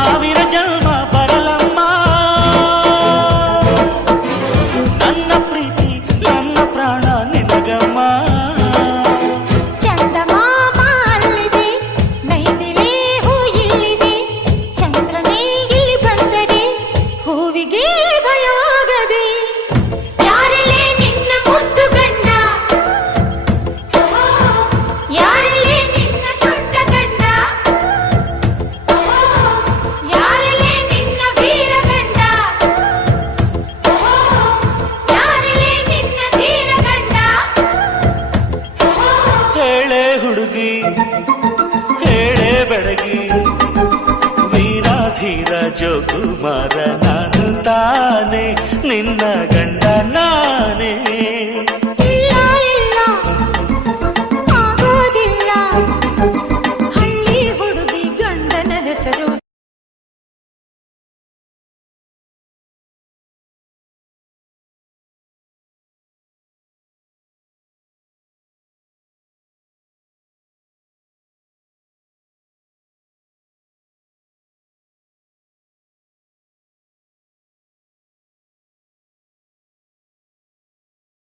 ಸಾವಿರ ಜನ್ಮ ಬರಲಮ್ಮ ನನ್ನ ಪ್ರೀತಿ ನನ್ನ ಪ್ರಾಣ ನಿನಗಮ್ಮ ಹುಡುಗಿ ಹೇಳೆ ಬೆಳಗಿ ವೀರಾಧೀರ ಜೋಕುಮಾರ ನಾನು ತಾನೆ ನಿನ್ನ ಗಂಡ